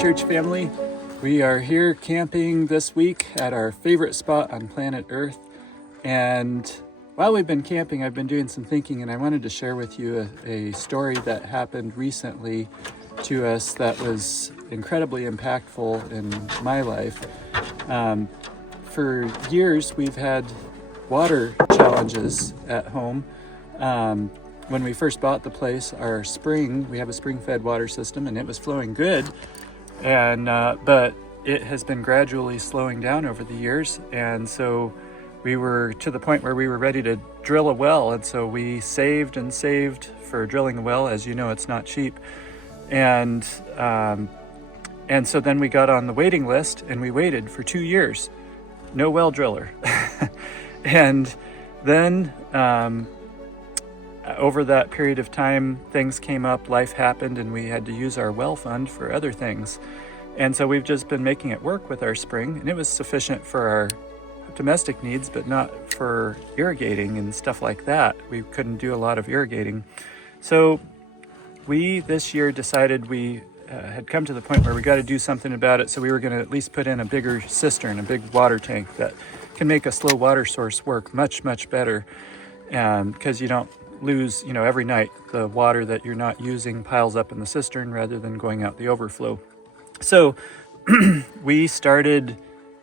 church family. We are here camping this week at our favorite spot on planet Earth. And while we've been camping, I've been doing some thinking, and I wanted to share with you a story that happened recently to us that was incredibly impactful in my life. For years, we've had water challenges at home. When we first bought the place, our spring, we have a spring-fed water system, and it was flowing good. But it has been gradually slowing down over the years. And so we were to the point where we were ready to drill a well. And so we saved and saved for drilling a well. As you know, it's not cheap. And so then we got on the waiting list, and we waited for 2 years. No well driller. And then over that period of time, things came up, life happened, and we had to use our well fund for other things. And so we've just been making it work with our spring, and it was sufficient for our domestic needs, but not for irrigating and stuff like that. We couldn't do a lot of irrigating. So we this year decided we had come to the point where we got to do something about it. So we were going to at least put in a bigger cistern, a big water tank that can make a slow water source work much, much better. Because you don't lose, every night the water that you're not using piles up in the cistern rather than going out the overflow. So we started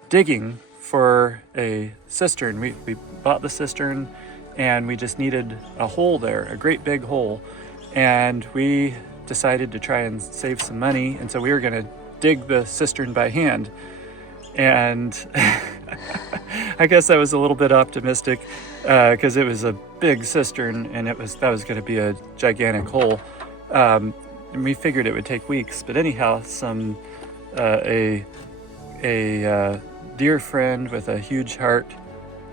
digging for a cistern. We bought the cistern, and we just needed a hole there, a great big hole. And we decided to try and save some money. And so we were going to dig the cistern by hand. And I guess I was a little bit optimistic because it was a big cistern, and that was going to be a gigantic hole. And we figured it would take weeks. But anyhow, a dear friend with a huge heart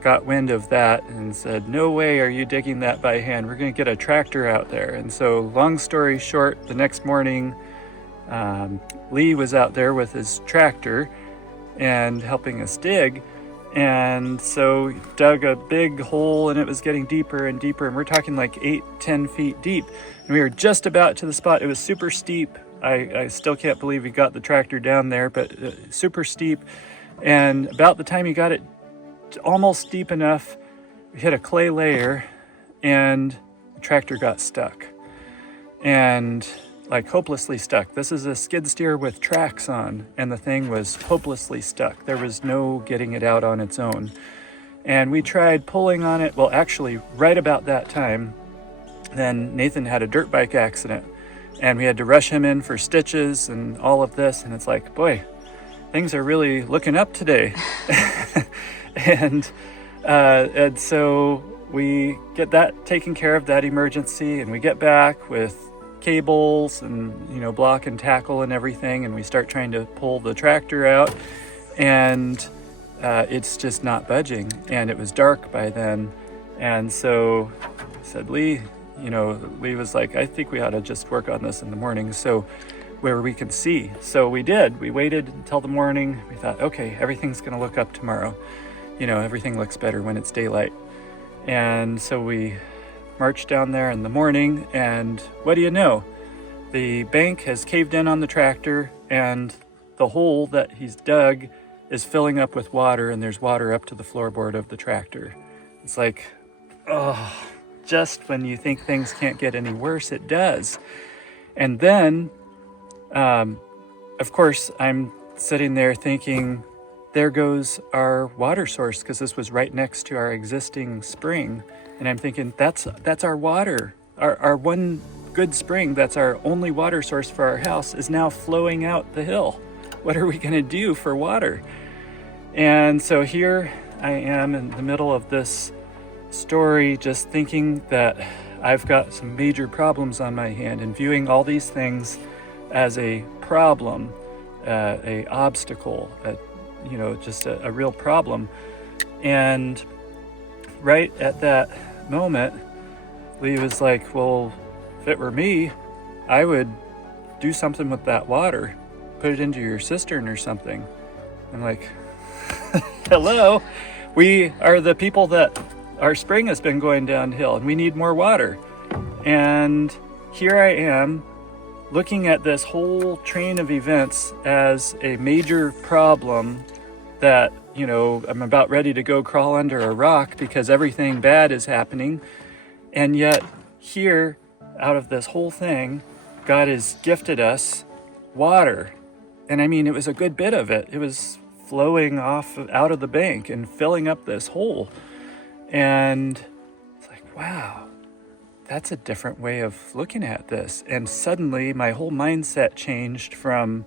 got wind of that and said, "No way are you digging that by hand. We're going to get a tractor out there." And so, long story short, the next morning, Lee was out there with his tractor and helping us dig. And so we dug a big hole, and it was getting deeper and deeper, and we're talking like 8-10 feet deep. And we were just about to the spot. It was super steep. I still can't believe we got the tractor down there, but super steep. And about the time you got it almost deep enough, we hit a clay layer, and the tractor got stuck. And like hopelessly stuck. This is a skid steer with tracks on, and the thing was hopelessly stuck. There was no getting it out on its own. And we tried pulling on it. Well, actually, right about that time, then Nathan had a dirt bike accident, and we had to rush him in for stitches and all of this. And it's like, boy, things are really looking up today. and so we get that taken care of, that emergency, and we get back with cables and block and tackle and everything, and we start trying to pull the tractor out, and it's just not budging. And it was dark by then, and so I said, Lee was like, "I think we ought to just work on this in the morning, so where we can see." So we did. We waited until the morning. We thought, okay, everything's going to look up tomorrow. Everything looks better when it's daylight. And so we marched down there in the morning, and what do you know? The bank has caved in on the tractor, and the hole that he's dug is filling up with water, and there's water up to the floorboard of the tractor. It's like, oh, just when you think things can't get any worse, it does. And then, of course, I'm sitting there thinking, there goes our water source, because this was right next to our existing spring. And I'm thinking, that's our water. Our one good spring, that's our only water source for our house, is now flowing out the hill. What are we going to do for water? And so here I am in the middle of this story, just thinking that I've got some major problems on my hand, and viewing all these things as a problem, a obstacle, just a real problem. And right at that moment, Lee was like, "Well, if it were me, I would do something with that water, put it into your cistern or something." I'm like, hello, we are the people that our spring has been going downhill, and we need more water. And here I am looking at this whole train of events as a major problem that, I'm about ready to go crawl under a rock because everything bad is happening. And yet here, out of this whole thing, God has gifted us water. And I mean, it was a good bit of it. It was flowing out of the bank and filling up this hole. And it's like, wow, that's a different way of looking at this. And suddenly my whole mindset changed from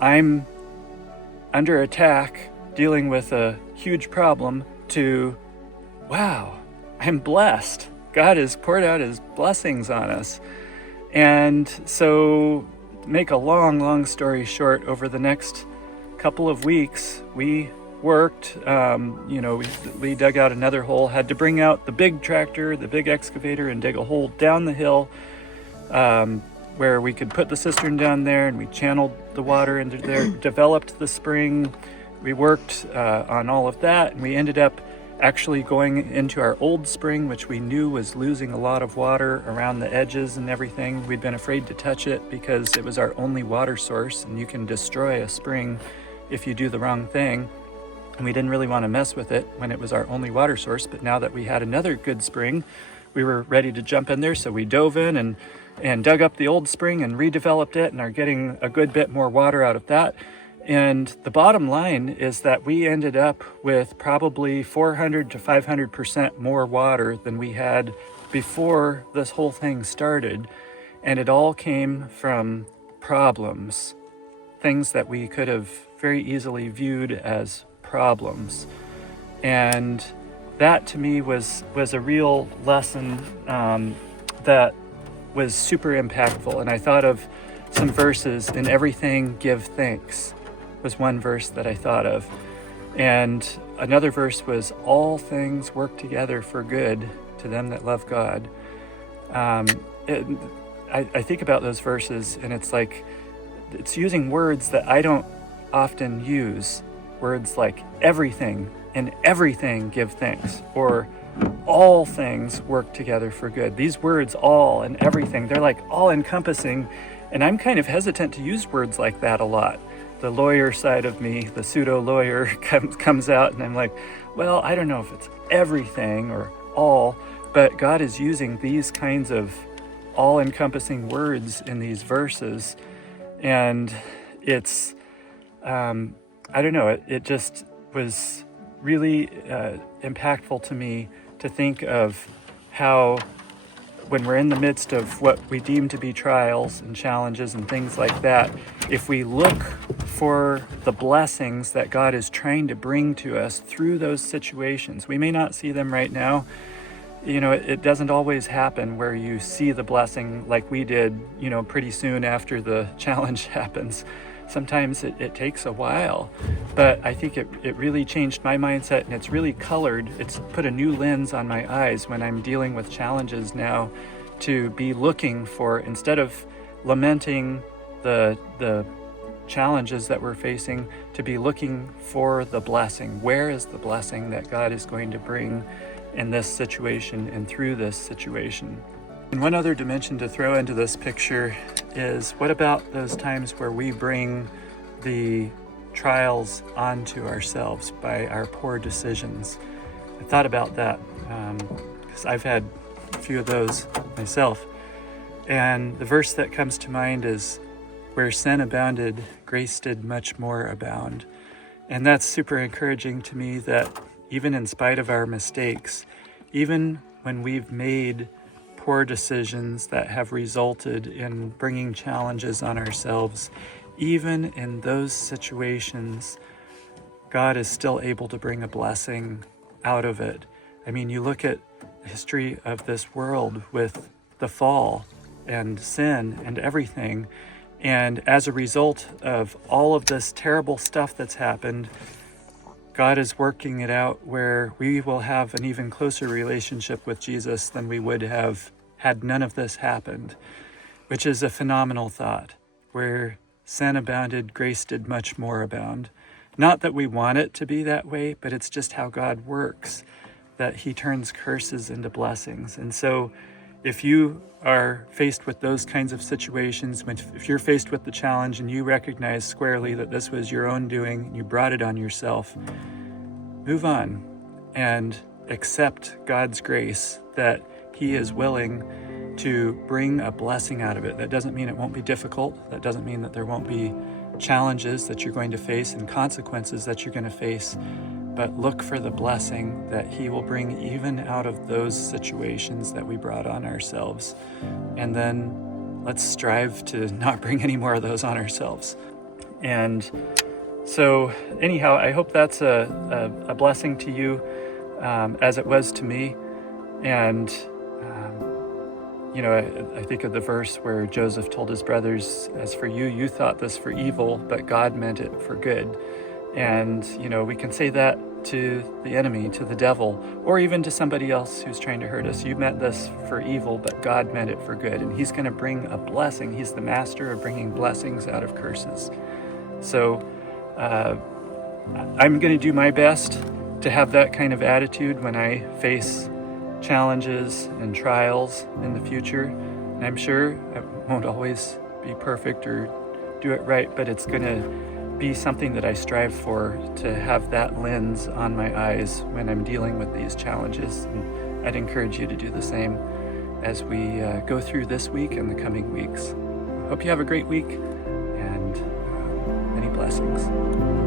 I'm under attack, dealing with a huge problem, to wow, I'm blessed. God has poured out his blessings on us. And so, make a long story short, over the next couple of weeks, we worked, we dug out another hole, had to bring out the big tractor, the big excavator, and dig a hole down the hill where we could put the cistern down there, and we channeled the water into there, developed the spring. We worked on all of that, and we ended up actually going into our old spring, which we knew was losing a lot of water around the edges and everything. We'd been afraid to touch it because it was our only water source, and you can destroy a spring if you do the wrong thing. And we didn't really want to mess with it when it was our only water source. But now that we had another good spring, we were ready to jump in there. So we dove in and dug up the old spring and redeveloped it, and are getting a good bit more water out of that. And the bottom line is that we ended up with probably 400 to 500% more water than we had before this whole thing started. And it all came from problems, things that we could have very easily viewed as problems. And that to me was a real lesson that was super impactful. And I thought of some verses. In everything give thanks was one verse that I thought of. And another verse was, all things work together for good to them that love God. I think about those verses, and it's like, it's using words that I don't often use. Words like everything, and everything give thanks, or all things work together for good. These words, all and everything, they're like all encompassing. And I'm kind of hesitant to use words like that a lot. The lawyer side of me, the pseudo lawyer, comes out, and I'm like, well, I don't know if it's everything or all, but God is using these kinds of all-encompassing words in these verses. And it's, I don't know, it just was really impactful to me to think of how, when we're in the midst of what we deem to be trials and challenges and things like that, if we look for the blessings that God is trying to bring to us through those situations, we may not see them right now. It doesn't always happen where you see the blessing like we did, pretty soon after the challenge happens. Sometimes it takes a while, but I think it really changed my mindset, and it's really it's put a new lens on my eyes when I'm dealing with challenges now, to be looking for, instead of lamenting the challenges that we're facing, to be looking for the blessing. Where is the blessing that God is going to bring in this situation and through this situation? And one other dimension to throw into this picture is, what about those times where we bring the trials onto ourselves by our poor decisions? I thought about that because I've had a few of those myself. And the verse that comes to mind is, where sin abounded, grace did much more abound. And that's super encouraging to me, that even in spite of our mistakes, even when we've made poor decisions that have resulted in bringing challenges on ourselves, even in those situations, God is still able to bring a blessing out of it. I mean, you look at the history of this world with the fall and sin and everything, and as a result of all of this terrible stuff that's happened, God is working it out where we will have an even closer relationship with Jesus than we would have had none of this happened, which is a phenomenal thought. Where sin abounded, grace did much more abound. Not that we want it to be that way, but it's just how God works, that he turns curses into blessings. And so if you are faced with those kinds of situations, if you're faced with the challenge and you recognize squarely that this was your own doing, you brought it on yourself, move on and accept God's grace that He is willing to bring a blessing out of it. That doesn't mean it won't be difficult. That doesn't mean that there won't be challenges that you're going to face and consequences that you're going to face. But look for the blessing that He will bring even out of those situations that we brought on ourselves. And then let's strive to not bring any more of those on ourselves. And so anyhow, I hope that's a blessing to you, as it was to me. And I think of the verse where Joseph told his brothers, "As for you, you thought this for evil, but God meant it for good." And, we can say that to the enemy, to the devil, or even to somebody else who's trying to hurt us. You meant this for evil, but God meant it for good. And He's going to bring a blessing. He's the master of bringing blessings out of curses. So I'm going to do my best to have that kind of attitude when I face challenges and trials in the future. And I'm sure I won't always be perfect or do it right, but it's going to be something that I strive for, to have that lens on my eyes when I'm dealing with these challenges. And I'd encourage you to do the same as we go through this week and the coming weeks. Hope you have a great week, and many blessings.